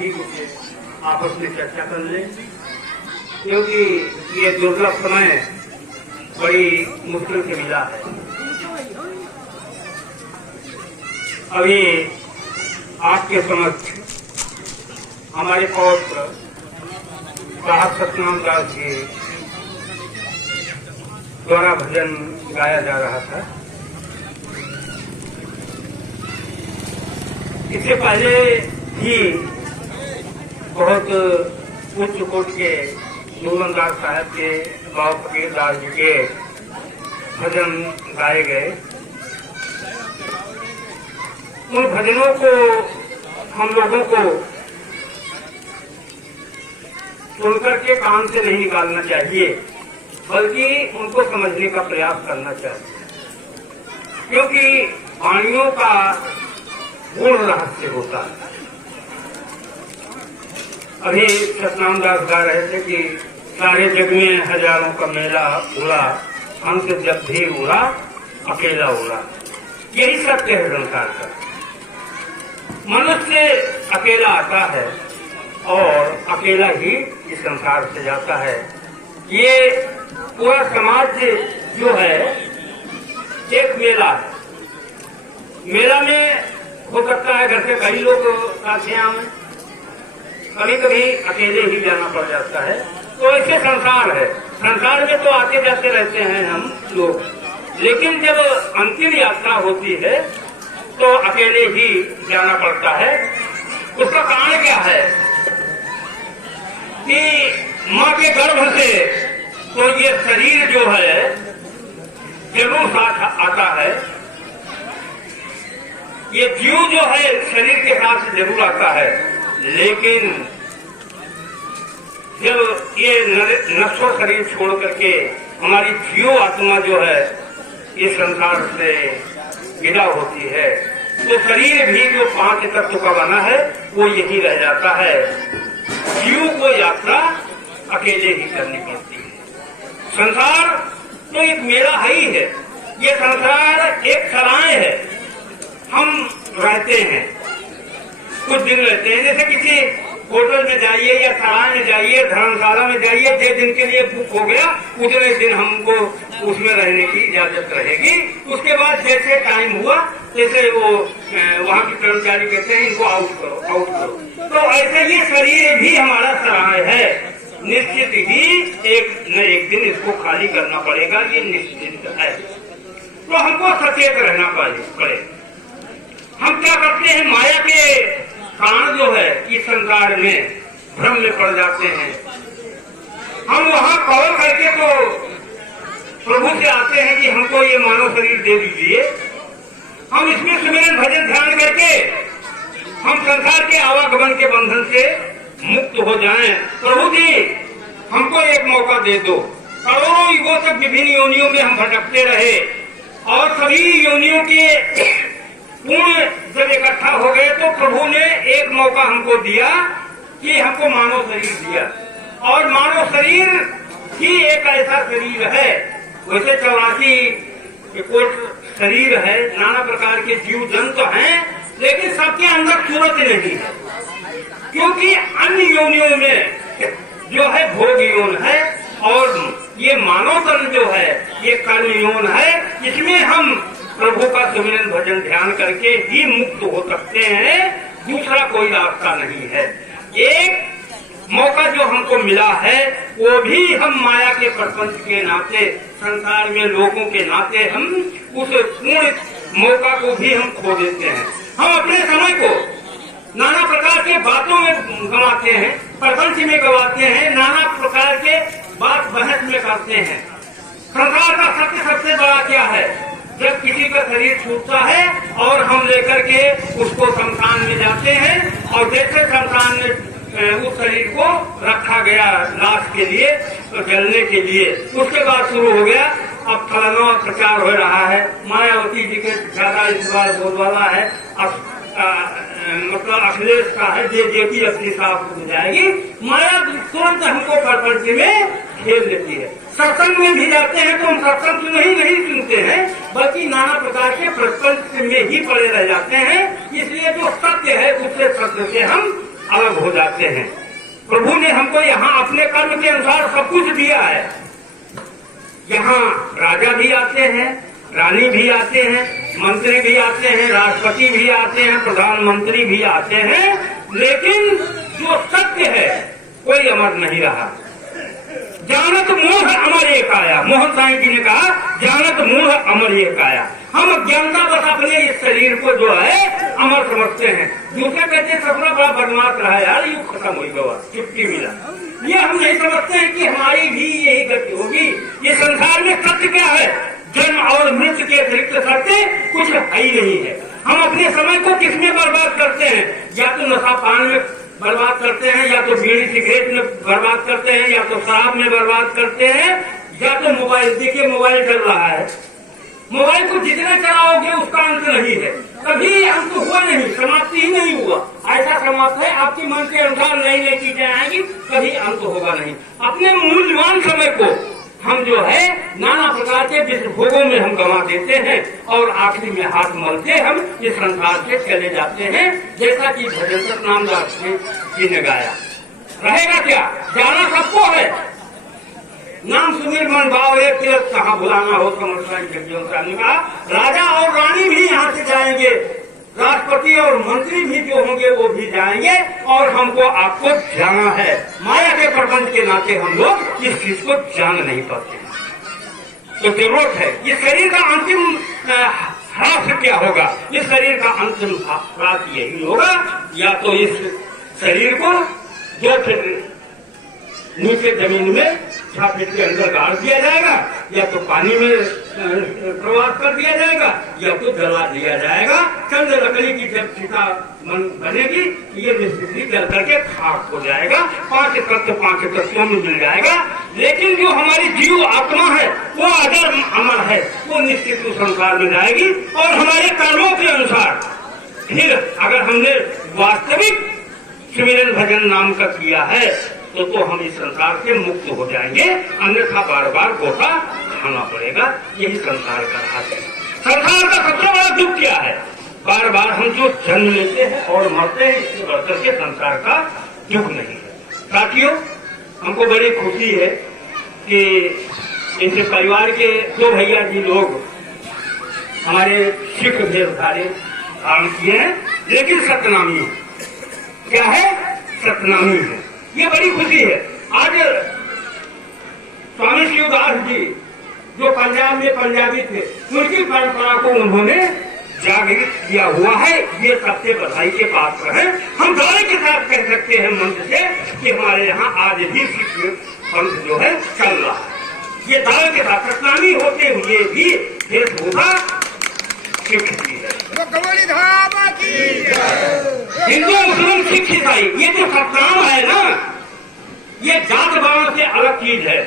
भी कुछ आपस में चर्चा कर लें, क्योंकि ये दुर्लभ समय बड़ी मुश्किल से मिला है। अभी आपके समक्ष हमारे पौत्र साहब सतनाम दास जी द्वारा भजन गाया जा रहा था। इससे पहले भी बहुत उच्च कोट के नूरनदास साहब के बाबा फकीर दास जी के भजन गाए गए। उन भजनों को हम लोगों को सुनकर के कान से नहीं निकालना चाहिए, बल्कि उनको समझने का प्रयास करना चाहिए, क्योंकि वाणियों का गुण रहस्य होता है। अभी सतनाम दास गा रहे थे कि सारे जग में हजारों का मेला उड़ा, हमसे जब भी उड़ा अकेला उड़ा। यही सत्य है संसार का। मनुष्य अकेला आता है और अकेला ही इस संसार से जाता है। ये पूरा समाज जो है एक मेला है। मेला में हो सकता है घर से कई लोग साथ में, कभी कभी अकेले ही जाना पड़ जाता है। तो ऐसे संसार है। संसार में तो आते जाते रहते हैं हम लोग, लेकिन जब अंतिम यात्रा होती है तो अकेले ही जाना पड़ता है। उसका कारण क्या है कि माँ के गर्भ से तो ये शरीर जो है जरूर साथ आता है। ये जीव जो है शरीर के साथ जरूर आता है, लेकिन जब ये नश्वर शरीर छोड़ करके हमारी जीव आत्मा जो है इस संसार से विदा होती है, तो शरीर भी जो 5 तत्व का बना है वो यही रह जाता है। जीव को यात्रा अकेले ही करनी पड़ती है। संसार तो एक मेला है ही है। ये संसार एक सराय है। हम रहते हैं, कुछ दिन रहते हैं। जैसे किसी होटल में जाइए या सराय में जाइए, धर्मशाला में जाइए, जिस दिन के लिए बुक हो गया उतने दिन हमको उसमें रहने की इजाजत रहेगी। उसके बाद जैसे टाइम हुआ जैसे वो वहाँ के कर्मचारी कहते हैं इनको आउट करो। तो ऐसे ये शरीर भी हमारा सराय है। निश्चित ही एक न एक दिन इसको खाली करना पड़ेगा, ये निश्चित है। तो हमको सचेत रहना पड़े। हम क्या करते हैं, माया के कारण जो है इस संसार में भ्रम में पड़ जाते हैं। हम वहाँ कॉल करके तो प्रभु से आते हैं कि हमको ये मानव शरीर दे दीजिए। हम इसमें सुमिरन भजन ध्यान करके हम संसार के आवागमन के बंधन से मुक्त हो जाएं। प्रभु जी हमको एक मौका दे दो। करोड़ों युगों तक विभिन्न योनियों में हम भटकते रहे और सभी योनियों के पुण्य जब इकट्ठा हो गए तो प्रभु ने एक मौका हमको दिया कि हमको मानव शरीर दिया। और मानव शरीर ही एक ऐसा शरीर है, वैसे 84 कोट शरीर है, नाना प्रकार के जीव जंतु हैं, लेकिन सबके अंदर सूरज नहीं है, क्योंकि अन्य योनियों में जो है भोग योन है और ये मानव तन जो है ये कर्म योन है। इसमें हम प्रभु का सुमिरन भजन ध्यान करके ही मुक्त हो सकते हैं, दूसरा कोई रास्ता नहीं है। एक मौका जो हमको मिला है वो भी हम माया के प्रपंच के नाते, संसार में लोगों के नाते हम उस पूर्ण मौका को भी हम खो देते हैं। हम अपने समय को नाना प्रकार के बातों में गंवाते हैं, प्रपंच में गंवाते हैं, नाना प्रकार के बात बहस में करते हैं। संसार का सत्य सबसे बड़ा क्या है, जब किसी का शरीर छूटता है और हम लेकर के उसको शमशान में जाते हैं और जैसे शमशान में उस शरीर को रखा गया लाश के लिए, जलने के लिए, उसके बाद शुरू हो गया अब फलाना प्रचार हो रहा है, मायावती जी के ज्यादा इस बार बोलवाला है, मतलब अखिलेश का है, जेपी अपनी साफ हो जाएगी। माया तुरंत हमको प्रपंच में खेल लेती है। सत्संग में भी जाते हैं तो हम सत्संग नहीं सुनते हैं, बल्कि नाना प्रकार के प्रपंच में ही पड़े रह जाते हैं। इसलिए जो सत्य है उससे सत्य से हम अलग हो जाते हैं। प्रभु ने हमको यहाँ अपने कर्म के अनुसार सब कुछ दिया है। यहाँ राजा भी आते हैं, रानी भी आते हैं, मंत्री भी आते हैं, राष्ट्रपति भी आते हैं, प्रधानमंत्री भी आते हैं, लेकिन जो सत्य है कोई अमर नहीं रहा। जानत मूढ़ अमर एक आया, मोहन साईं जी ने कहा जानत मूढ़ अमर एक आया। हम अज्ञानता बस अपने इस शरीर को जो है अमर समझते हैं। दूसरे कहते सपना बड़ा बदमाश रहा यार, युग खत्म हो गया, चुटकी मिला। ये हम नहीं समझते हैं कि हमारी भी यही गति होगी। ये संसार में सत्य क्या है? जन्म और मृत्यु के अतिरिक्त सत्य कुछ है ही नहीं है। हम अपने समय को किसमें बर्बाद करते हैं? या तो नशा पान में बर्बाद करते हैं, या तो बीड़ी सिगरेट में बर्बाद करते हैं, या तो शराब में बर्बाद करते हैं, या तो मोबाइल। देखिए मोबाइल चल रहा है, मोबाइल को जितना चलाओगे उसका अंत नहीं है, कभी अंत हुआ नहीं, समाप्ति ही नहीं हुआ। ऐसा समाप्त है आपके मन के अनुसार नई नई चीजें आएंगी, कभी अंत होगा नहीं। अपने मूल्यवान समय को हम जो है नाना प्रकार के विश्व भोगों में हम गंवा देते हैं और आखिरी में हाथ मलते हम इस संसार से चले जाते हैं। जैसा कि भजन नामदास जी ने गाया, रहेगा क्या? जाना सबको है, नाम सुमिर मन भाव एक तीरथ कहाँ बुलाना हो। कहा राजा और रानी भी यहाँ से जाएंगे, राष्ट्रपति और मंत्री भी जो होंगे वो भी जाएंगे, और हमको आपको जाना है। माया के प्रबंध के नाते हम लोग इस चीज को जान नहीं पाते। तो जरूरत है, इस शरीर का अंतिम ह्रास क्या होगा? इस शरीर का अंतिम ह्रास यही होगा, या तो इस शरीर को 2 फीट नीचे जमीन में 6 फीट के अंदर गाड़ दिया जाएगा, या तो पानी में प्रवास कर दिया जाएगा, या तो जला दिया जाएगा। चंद लकड़ी की जब चिता बनेगी ये निश्चित जल करके खाक हो जाएगा, 5 तत्वों में मिल जाएगा। लेकिन जो हमारी जीव आत्मा है वो अगर अमर है, वो निश्चित उस संसार में जाएगी। और हमारे कर्मों के अनुसार फिर अगर हमने वास्तविक सिमरन भजन नाम का किया है तो हम इस संसार से मुक्त हो जाएंगे, अन्यथा बार बार गोता खाना पड़ेगा। यही संसार का राज है। संसार का सबसे बड़ा दुख क्या है? बार बार हम जो जन्म लेते हैं और मरते हैं, इससे बढ़कर के संसार का दुख नहीं है। साथियों, हमको बड़ी खुशी है कि इनके परिवार के 2 भैया जी लोग हमारे सिख भेषधारी धारण किए हैं, लेकिन सतनामी है। क्या है? सतनामी है। ये बड़ी खुशी है। आज स्वामी शिवदास जी जो पंजाब में पंजाबी थे, उनकी परंपरा को उन्होंने जागृत किया हुआ है। ये सबसे बधाई के पात्र है। हम दावे के साथ कह सकते हैं मंच से कि हमारे यहाँ आज भी सिख पंथ जो है चल रहा है। ये दावे के साथ सतनामी होते हुए भी वेशभूषा सिख की है। हिंदू मुस्लिम सिख ईसाई ये जो सतनाम है ना, ये जात वर्ण से अलग चीज है।